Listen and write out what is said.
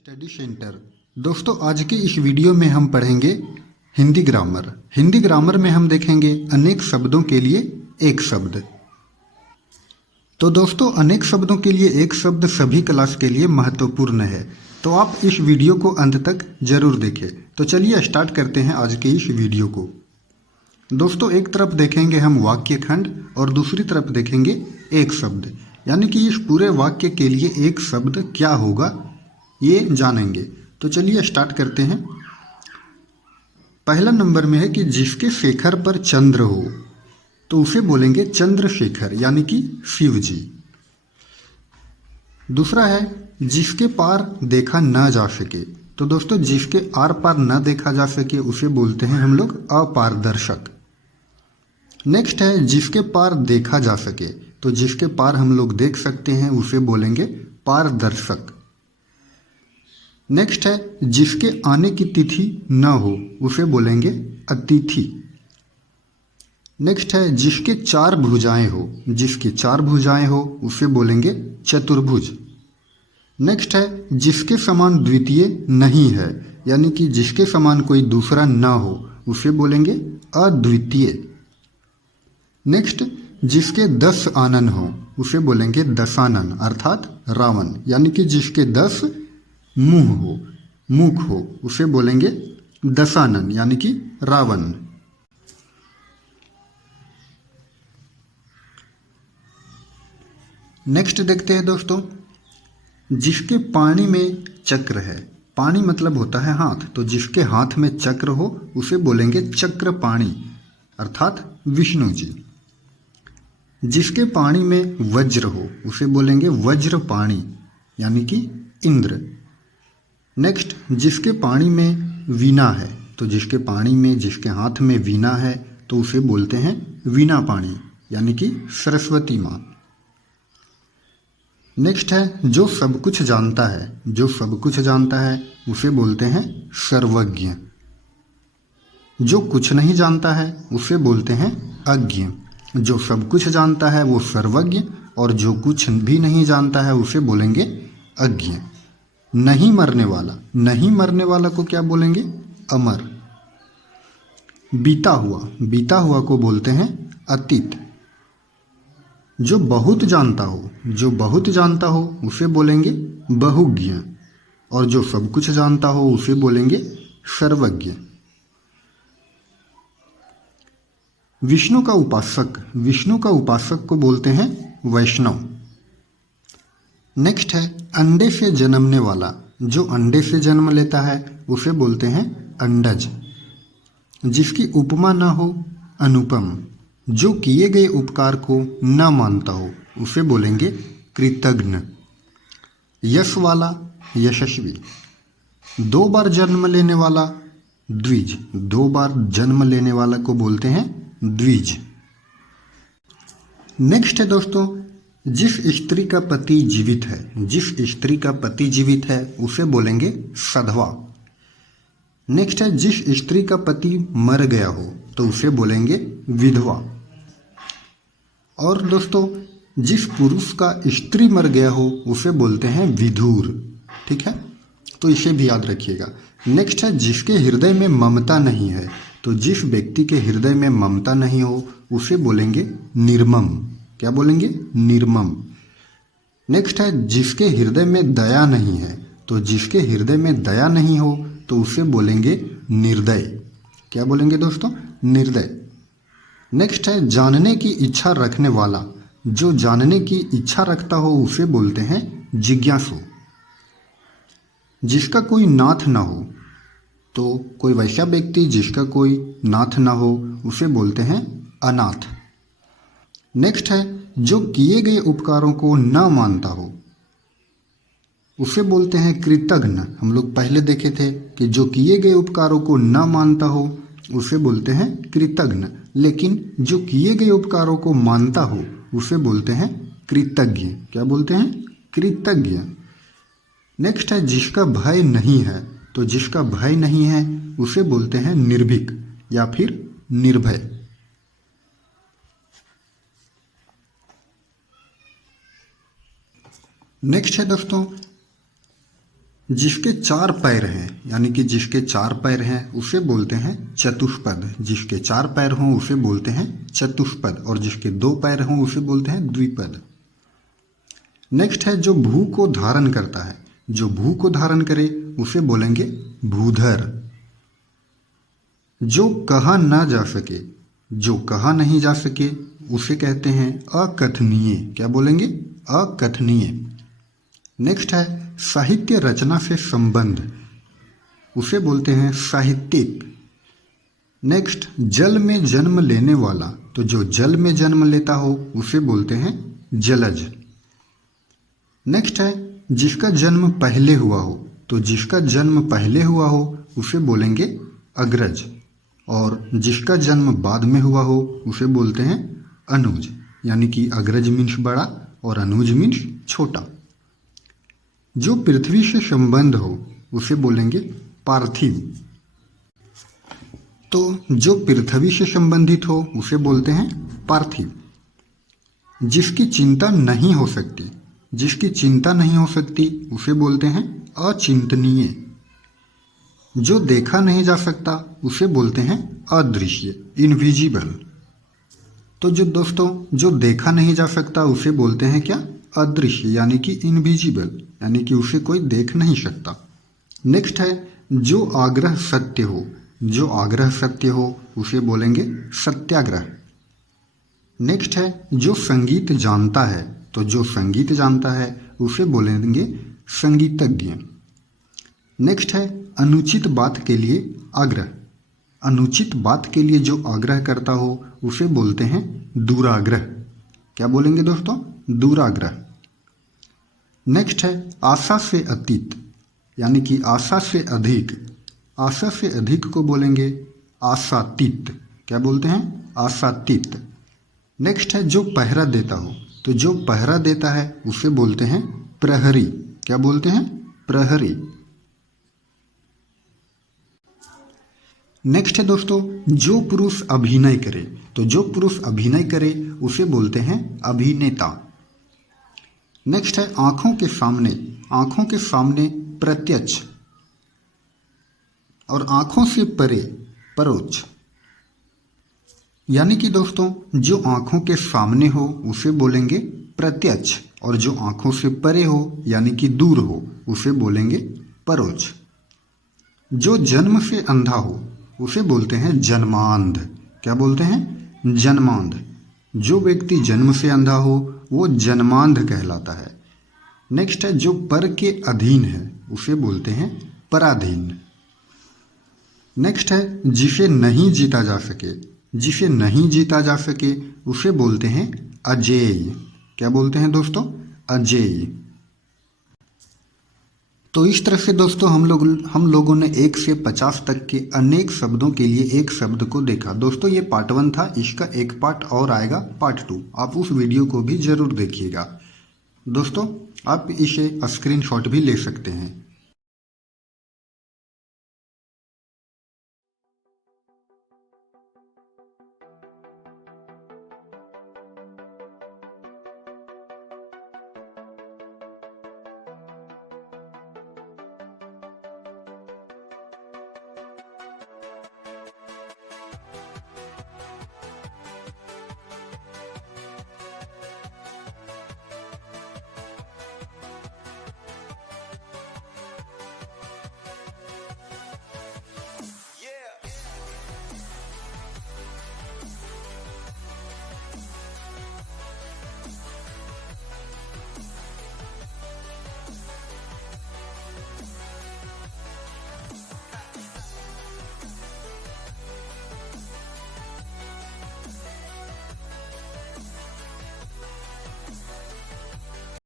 Study centre. दोस्तों, आज की इस वीडियो में हम पढ़ेंगे हिंदी ग्रामर। हिंदी ग्रामर में हम देखेंगे अनेक शब्दों के लिए एक शब्द। तो दोस्तों, अनेक शब्दों के लिए एक शब्द सभी क्लास के लिए महत्वपूर्ण है, तो आप इस वीडियो को अंत तक जरूर देखें। तो चलिए स्टार्ट करते हैं आज की इस वीडियो को। दोस्तों, एक तरफ देखेंगे हम वाक्य खंड और दूसरी तरफ देखेंगे एक शब्द, यानी कि इस पूरे वाक्य के लिए एक शब्द क्या होगा ये जानेंगे। तो चलिए स्टार्ट करते हैं। पहला नंबर में है कि जिसके शेखर पर चंद्र हो, तो उसे बोलेंगे चंद्रशेखर, यानी कि शिव जी। दूसरा है जिसके पार देखा न जा सके, तो दोस्तों जिसके आर पार न देखा जा सके उसे बोलते हैं हम लोग अपारदर्शक। नेक्स्ट है जिसके पार देखा जा सके, तो जिसके पार हम लोग देख सकते हैं उसे बोलेंगे पारदर्शक। नेक्स्ट है जिसके आने की तिथि न हो, उसे बोलेंगे अतिथि। नेक्स्ट है जिसके चार भुजाएं हो, जिसकी चार भुजाएं हो उसे बोलेंगे चतुर्भुज। नेक्स्ट है जिसके समान द्वितीय नहीं है, यानी कि जिसके समान कोई दूसरा न हो उसे बोलेंगे अद्वितीय। नेक्स्ट जिसके 10 आनन हो उसे बोलेंगे दशानन, अर्थात रावण, यानी कि जिसके 10 मुख हो उसे बोलेंगे दशानन, यानी कि रावण। नेक्स्ट देखते हैं दोस्तों, जिसके पानी में चक्र है, पानी मतलब होता है हाथ, तो जिसके हाथ में चक्र हो उसे बोलेंगे चक्रपाणी, अर्थात विष्णु जी। जिसके पानी में वज्र हो उसे बोलेंगे वज्रपाणी, यानी कि इंद्र। नेक्स्ट जिसके पानी में वीणा है, तो जिसके पानी में जिसके हाथ में वीणा है तो उसे बोलते हैं वीणा पाणी, यानी कि सरस्वती माँ। नेक्स्ट है जो सब कुछ जानता है, जो सब कुछ जानता है उसे बोलते हैं सर्वज्ञ। जो कुछ नहीं जानता है उसे बोलते हैं अज्ञ। जो सब कुछ जानता है वो सर्वज्ञ, और जो कुछ भी नहीं जानता है उसे बोलेंगे अज्ञ। नहीं मरने वाला, नहीं मरने वाला को क्या बोलेंगे अमर। बीता हुआ, बीता हुआ को बोलते हैं अतीत। जो बहुत जानता हो, जो बहुत जानता हो उसे बोलेंगे बहुज्ञ, और जो सब कुछ जानता हो उसे बोलेंगे सर्वज्ञ। विष्णु का उपासक, विष्णु का उपासक को बोलते हैं वैष्णव। नेक्स्ट है अंडे से जन्मने वाला, जो अंडे से जन्म लेता है उसे बोलते हैं अंडज। जिसकी उपमा न हो अनुपम, जो किए गए उपकार को न मानता हो उसे बोलेंगे कृतघ्न। यश वाला यशस्वी। 2 बार जन्म लेने वाला द्विज, 2 बार जन्म लेने वाला को बोलते हैं द्विज। नेक्स्ट है दोस्तों, जिस स्त्री का पति जीवित है, जिस स्त्री का पति जीवित है उसे बोलेंगे सधवा। नेक्स्ट है जिस स्त्री का पति मर गया हो तो उसे बोलेंगे विधवा। और दोस्तों जिस पुरुष का स्त्री मर गया हो उसे बोलते हैं विधुर। ठीक है, तो इसे भी याद रखिएगा। नेक्स्ट है जिसके हृदय में ममता नहीं है, तो जिस व्यक्ति के हृदय में ममता नहीं हो उसे बोलेंगे निर्मम। क्या बोलेंगे निर्मम। नेक्स्ट है जिसके हृदय में दया नहीं है, तो जिसके हृदय में दया नहीं हो तो उसे बोलेंगे निर्दय। क्या बोलेंगे दोस्तों निर्दय। नेक्स्ट है जानने की इच्छा रखने वाला, जो जानने की इच्छा रखता हो उसे बोलते हैं जिज्ञासु। जिसका कोई नाथ ना हो, तो कोई वैसा व्यक्ति जिसका कोई नाथ ना हो उसे बोलते हैं अनाथ। नेक्स्ट है जो किए गए उपकारों को न मानता हो उसे बोलते हैं कृतघ्न। हम लोग पहले देखे थे कि जो किए गए उपकारों को न मानता हो उसे बोलते हैं कृतघ्न, लेकिन जो किए गए उपकारों को मानता हो उसे बोलते हैं कृतज्ञ। क्या बोलते हैं कृतज्ञ। नेक्स्ट है जिसका भय नहीं है, तो जिसका भय नहीं है उसे बोलते हैं निर्भीक या फिर निर्भय। नेक्स्ट है दोस्तों जिसके चार पैर हैं, यानी कि जिसके चार पैर हैं उसे बोलते हैं चतुष्पद। जिसके चार पैर हों उसे बोलते हैं चतुष्पद, और जिसके दो पैर हों उसे बोलते हैं द्विपद। नेक्स्ट है जो भू को धारण करता है। जो भू को धारण करे उसे बोलेंगे भूधर। जो कहा ना जा सके, जो कहा नहीं जा सके उसे कहते हैं अकथनीय। क्या बोलेंगे? अकथनीय। नेक्स्ट है साहित्य रचना से संबंध, उसे बोलते हैं साहित्यिक। नेक्स्ट जल में जन्म लेने वाला, तो जो जल में जन्म लेता हो उसे बोलते हैं जलज। नेक्स्ट है जिसका जन्म पहले हुआ हो, तो जिसका जन्म पहले हुआ हो उसे बोलेंगे अग्रज, और जिसका जन्म बाद में हुआ हो उसे बोलते हैं अनुज। यानी कि अग्रज मीन्स बड़ा और अनुज मीन्स छोटा। जो पृथ्वी से संबंध हो उसे बोलेंगे पार्थिव। तो जो पृथ्वी से संबंधित हो उसे बोलते हैं पार्थिव। जिसकी चिंता नहीं हो सकती, जिसकी चिंता नहीं हो सकती उसे बोलते हैं अचिंतनीय। जो देखा नहीं जा सकता उसे बोलते हैं अदृश्य, इनविजिबल। तो जो दोस्तों जो देखा नहीं जा सकता उसे बोलते हैं क्या? अदृश्य, यानी कि इनविजिबल, यानी कि उसे कोई देख नहीं सकता। नेक्स्ट है जो आग्रह सत्य हो। जो आग्रह सत्य हो उसे बोलेंगे सत्याग्रह। नेक्स्ट है जो संगीत जानता है, तो जो संगीत जानता है उसे बोलेंगे संगीतज्ञ। नेक्स्ट है अनुचित बात के लिए आग्रह। अनुचित बात के लिए जो आग्रह करता हो उसे बोलते हैं दुराग्रह। क्या बोलेंगे दोस्तों? दुराग्रह। नेक्स्ट है आशा से अतीत, यानी कि आशा से अधिक। आशा से अधिक को बोलेंगे आशातीत। क्या बोलते हैं? आशातीत। नेक्स्ट है जो पहरा देता हो, तो जो पहरा देता है उसे बोलते हैं प्रहरी। क्या बोलते हैं? प्रहरी। नेक्स्ट है दोस्तों जो पुरुष अभिनय करे, तो जो पुरुष अभिनय करे उसे बोलते हैं अभिनेता। नेक्स्ट है आंखों के सामने। आंखों के सामने प्रत्यक्ष, और आंखों से परे परोक्ष। यानी कि दोस्तों जो आंखों के सामने हो उसे बोलेंगे प्रत्यक्ष, और जो आंखों से परे हो यानी कि दूर हो उसे बोलेंगे परोक्ष। जो जन्म से अंधा हो उसे बोलते हैं जन्मांध। क्या बोलते हैं? जन्मांध। जो व्यक्ति जन्म से अंधा हो वो जन्मांध कहलाता है। नेक्स्ट है जो पर के अधीन है उसे बोलते हैं पराधीन। नेक्स्ट है जिसे नहीं जीता जा सके। जिसे नहीं जीता जा सके उसे बोलते हैं अजेय। क्या बोलते हैं दोस्तों? अजेय। तो इस तरह से दोस्तों हम लोगों ने 1 से 50 तक के अनेक शब्दों के लिए एक शब्द को देखा। दोस्तों ये पार्ट 1 था, इसका एक पार्ट और आएगा पार्ट 2। आप उस वीडियो को भी जरूर देखिएगा। दोस्तों आप इसे स्क्रीनशॉट भी ले सकते हैं।